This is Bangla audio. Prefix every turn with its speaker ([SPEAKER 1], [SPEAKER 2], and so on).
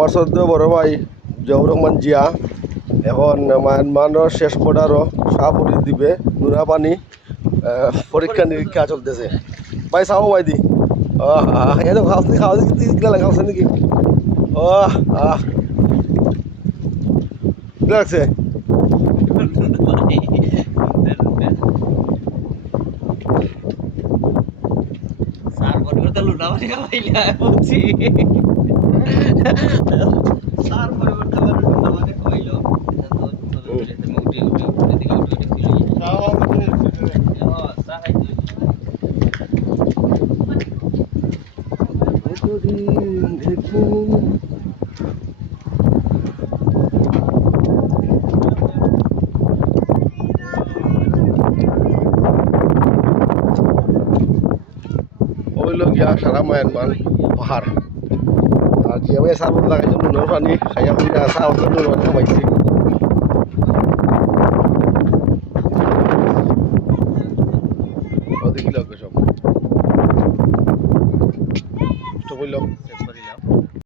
[SPEAKER 1] আমার সদ্য বড় ভাই জহুর রহমান জিয়া, এখন মায়ানমারের শেষ বর্ডারও শাহপুরি দিবে, নুরা পানি পরীক্ষা নিরীক্ষা চলতেছে। ভাই, চাও ভাই দি। আহ আহ, এই তো খাওয়া খাওয়া দিকে খাওয়া নাকি? ও কি লাগছে?
[SPEAKER 2] সার বুঝছি। খাইতো
[SPEAKER 1] ওইলো গিয়া সারা মায়ানমার পাহাড়। ভাই সার মতো লাগাইছো নুনের পানি খাইয়া পানি আসা হতো নুন পানি কমাইছে ওদিকে লোক সব কষ্ট করলাম